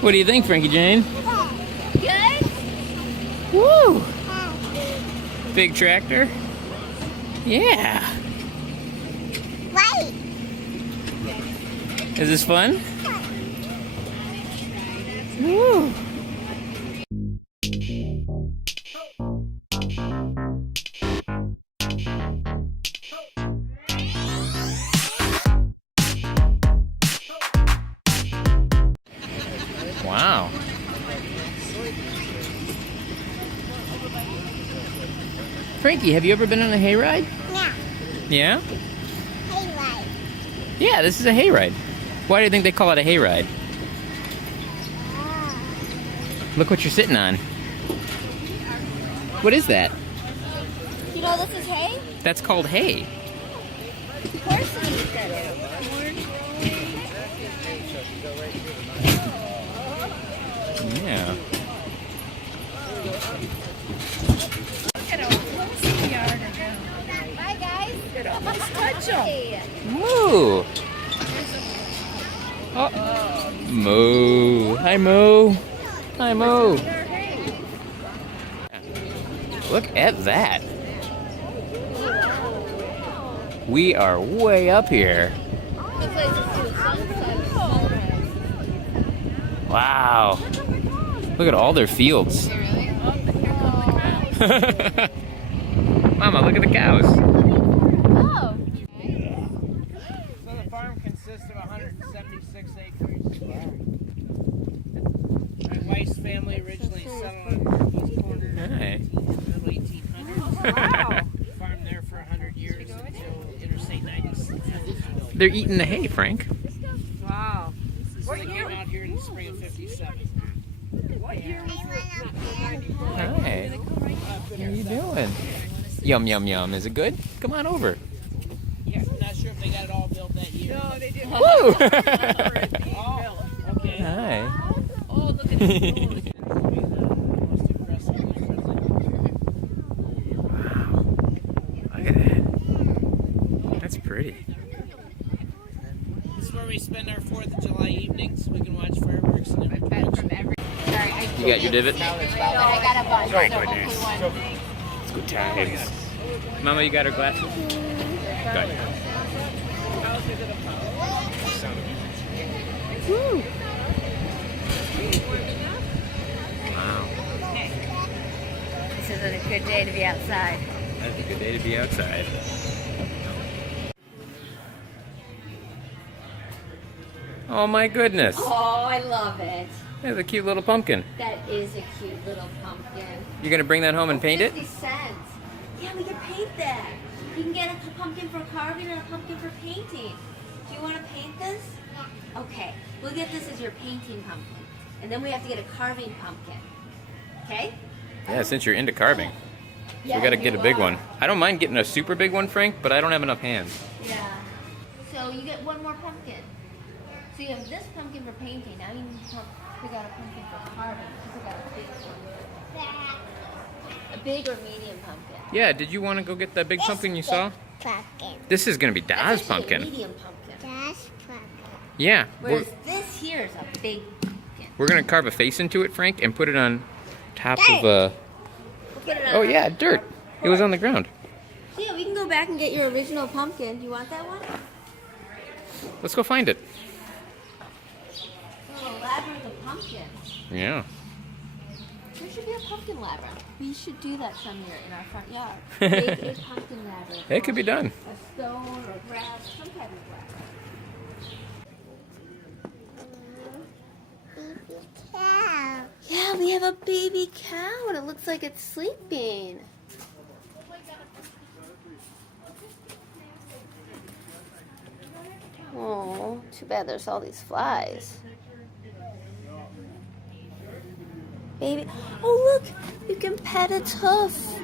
What do you think, Frankie Jane? Good? Woo! Big tractor? Yeah. Right. Is this fun? Woo! Wow. Frankie, have you ever been on a hayride? Yeah. Yeah? Hayride. Yeah, this is a hayride. Why do you think they call it a hayride? Look what you're sitting on. What is that? You know this is hay? That's called hay. Of course it is. Yeah. Bye, guys. Let's touch them. Moo. Oh. Moo. Hi, Moo. Hi, Moo. Look at that. We are way up here. Wow. Look at all their fields. Mama, look at the cows. Oh. So the farm consists of 176 acres. My wife's family originally settled on East Corner in the middle 1800s. Wow. Farmed there for 100 years until Interstate 96. They're eating the hay, Frank. Wow. So they came out here in the spring of 57. What year was it? Hi. How you doing? Yum, yum, yum. Is it good? Come on over. Yeah, I'm not sure if they got it all built that year. No, they didn't. Woo! Oh, okay. Hi. Oh, look at this. Wow. Look at that. That's pretty. This is where we spend our 4th of July evenings. We can watch fireworks and everything. You got your divot? I got a bunch. Very so goodness. hopefully one. It's good times. Mama, you got her glasses? Got it. Woo. Wow. This isn't a good day to be outside. That's a good day to be outside. Oh my goodness. Oh, I love it. There's a cute little pumpkin. That is a cute little pumpkin. You're gonna bring that home and paint it? 50 cents. Yeah, we can paint that. You can get a pumpkin for carving and a pumpkin for painting. Do you want to paint this? Yeah. Okay, we'll get this as your painting pumpkin. And then we have to get a carving pumpkin. Okay? Yeah, since you're into carving. Yeah, We gotta get a big you are. one. I don't mind getting a super big one, Frank, but I don't have enough hands. Yeah. So you get one more pumpkin. So you have this pumpkin for painting. Now you need to pick out a pumpkin for carving. You pick out a big one. A big or medium pumpkin. Yeah, did you want to go get that big pumpkin you saw? Pumpkin. This is gonna be Da's That's actually a pumpkin. medium pumpkin. That's pumpkin. Yeah, Whereas this here is a big pumpkin. we're gonna carve a face into it, Frank, and put it on top of a. We'll put it on Oh our- yeah, dirt. It was on the ground. So yeah, we can go back and get your original pumpkin. Do you want that one? Let's go find it. Oh, a labyrinth of pumpkins. Yeah. There should be a pumpkin labyrinth. We should do that some year in our front yard. Make a pumpkin labyrinth. It could be done. A stone or grass, some type of labyrinth. Cow. Yeah, we have a baby cow and it looks like it's sleeping. Oh, too bad there's all these flies. Baby, oh look, you can pet its hoof.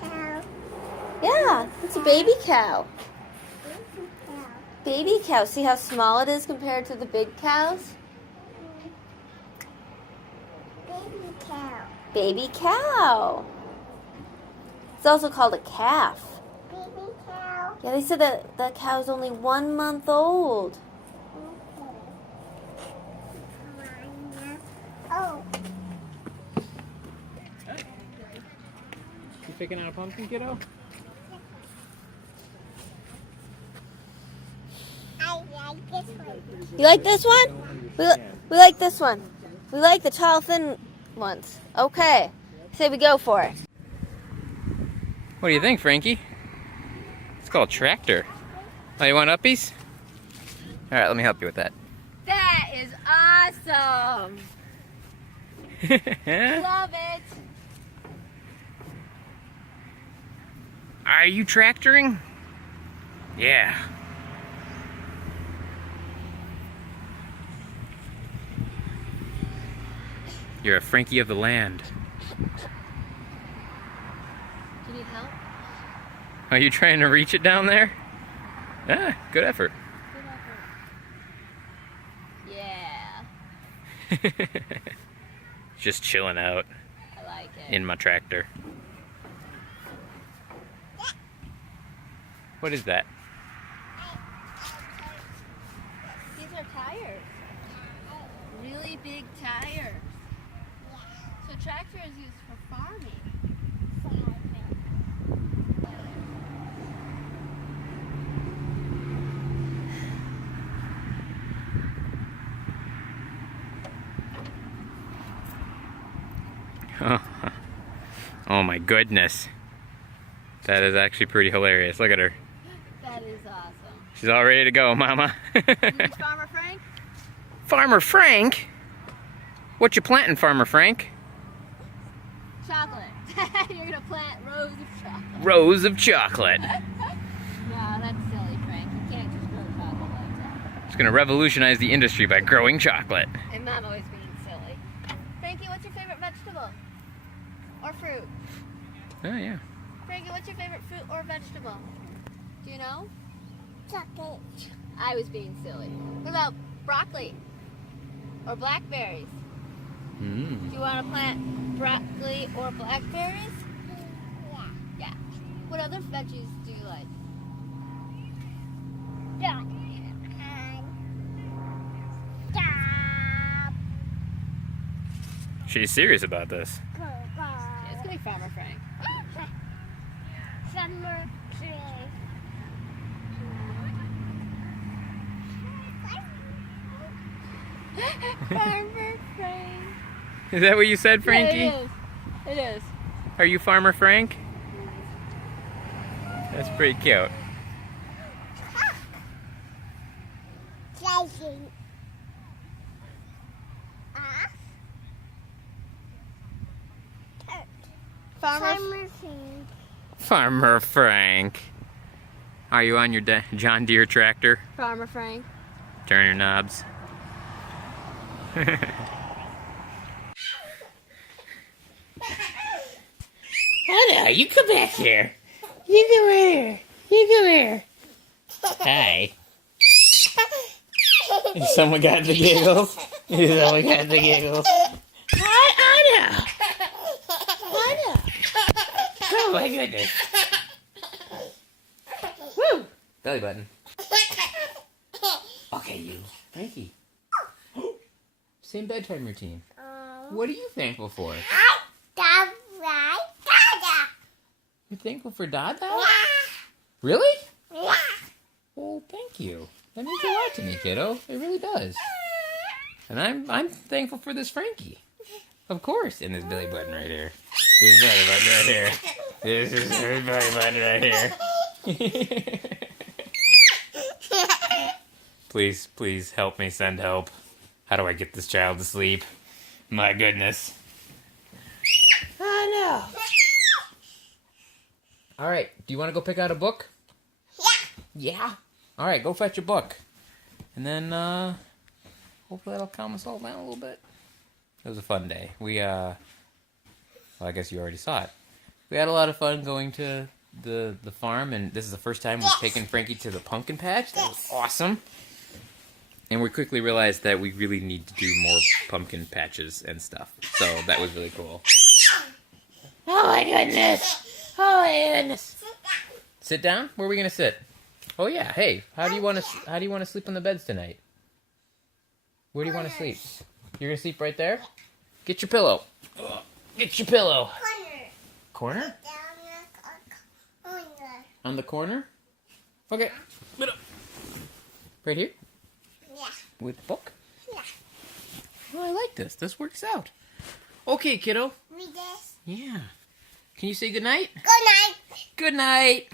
Cow. Yeah, it's a baby cow. Baby cow. See how small it is compared to the big cows? Baby cow. Baby cow. It's also called a calf. Baby cow. Yeah, they said that the cow's only 1 month old. Oh. You picking out a pumpkin, kiddo? I like this one. You like this one? We like this one. We like the tall, thin ones. Okay. Say we go for it. What do you think, Frankie? It's called tractor. Oh, you want uppies? All right, let me help you with that. That is awesome. Love it. Are you tractoring? Yeah. You're a Frankie of the land. Do you need help? Are you trying to reach it down there? Ah, good effort. Yeah. Just chilling out I like it. in my tractor. What is that? These are tires. Really big tires. So tractor is used for farming. Oh my goodness. That is actually pretty hilarious. Look at her. That is awesome. She's all ready to go, Mama. Here's Farmer Frank. Farmer Frank? What you planting, Farmer Frank? Chocolate. You're gonna plant rows of chocolate. Rows of chocolate. No, that's silly, Frank. You can't just grow chocolate like that. It's gonna revolutionize the industry by growing chocolate. And not always being silly. Frankie, what's your favorite vegetable? Or fruit? Oh yeah. Frankie, what's your favorite fruit or vegetable? Do you know? Chocolate. I was being silly. What about broccoli? Or blackberries? Do you want to plant broccoli or blackberries? Yeah. Yeah. What other veggies do you like? Dot. Stop. She's serious about this. Go, go. It's gonna be Farmer Frank. Summer tree. Farmer Frank. Is that what you said, Frankie? Yeah, it is. Are you Farmer Frank? That's pretty cute. Slicing. Ah. Farmer. Summer tree. Farmer Frank. Are you on your John Deere tractor? Farmer Frank. Turn your knobs. Hello, you come back here. You come here. You come here. Hi. Someone got the giggles. Someone got the giggles. Hi, Anna. Anna. Oh my goodness. Woo. Belly button. Okay, you. Frankie. Same bedtime routine. What are you thankful for? That's right. Dada. You're thankful for Dada? Really? Yeah. Well, thank you. That means a lot to me, kiddo. It really does. And I'm thankful for this Frankie. Of course, and this belly button right here. Here's belly button right here. This is her belly button right here. Please help me send help. How do I get this child to sleep? My goodness. Oh no. All right, do you want to go pick out a book? Yeah. Yeah. All right, go fetch a book. And then hopefully that'll calm us all down a little bit. It was a fun day. We well, I guess you already saw it. We had a lot of fun going to the farm, and this is the first time we've taken Frankie to the pumpkin patch. That was awesome. And we quickly realized that we really need to do more pumpkin patches and stuff. So that was really cool. Oh my goodness! Oh my goodness! Sit down? Where are we gonna sit? Oh yeah. Hey, how do you want to sleep on the beds tonight? Where do you want to sleep? You're gonna sleep right there? Get your pillow. Get your pillow. Corner? On the corner? Okay. Right here? Yeah. With the book? Yeah. Oh, I like this. This works out. Okay, kiddo. Read this. Yeah. Can you say goodnight? Good night. Good night.